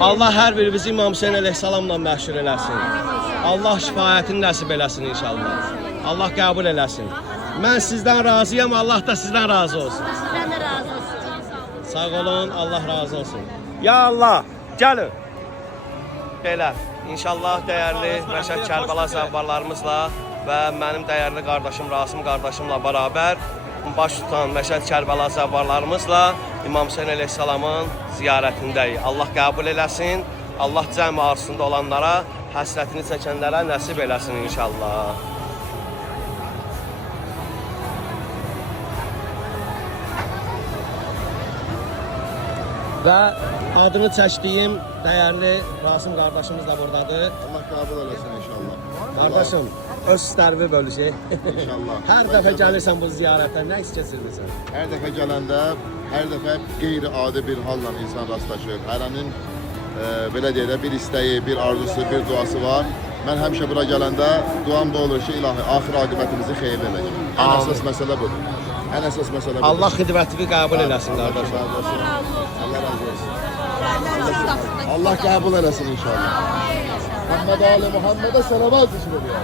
Allah hər birimizi İmam Hüseyn əleyhissalamla məşhur eləsin. Allah şifayətini nəsib eləsin inşallah. Allah qəbul eləsin. Mən sizdən razıyam, Allah da sizdən razı olsun. Sizdən də razı olsun. Sağ olun, Allah razı olsun. Ya Allah, gəlin. Belə, inşallah dəyərli Məşəd Kərbəla zəvvarlarımızla və mənim dəyərli qardaşım Rasim qardaşımla bərabər baş tutan Məşəd Kərbəla zəvvarlarımızla İmam Hüseyn əleyhissalamın ziyarətindəyik. Allah qəbul eləsin, Allah cəmi arzusunda olanlara, həsrətini çəkənlərə nəsib eləsin inşallah. Və adını çəkdiyim dəyərli Rasim qardaşımız da buradadır. Allah qəbul eləsin inşallah. Qardaşım, öz istərvi bölüşək. İnşallah. Hər dəfə gəlirsən bu ziyarətə, nə hiss keçirirsən? Hər dəfə gələndə, hər dəfə qeyri-adi bir halla insan rastlaşır. Hərənin belə deyək də bir istəyi, bir arzusu, bir duası var. Mən həmişə bura gələndə duam da olur ki, ilahi, axir aqibətimizi xeyirli eləyək. Ən əsas məsələ budur. Ən əsas məsələ budur. Allah xidmətini qəbul eləsin qardaşım. Allah razı olsun. Allah qəbul eləsin inşallah. Muhammed Ali Muhammed'e salavat düşürür ya.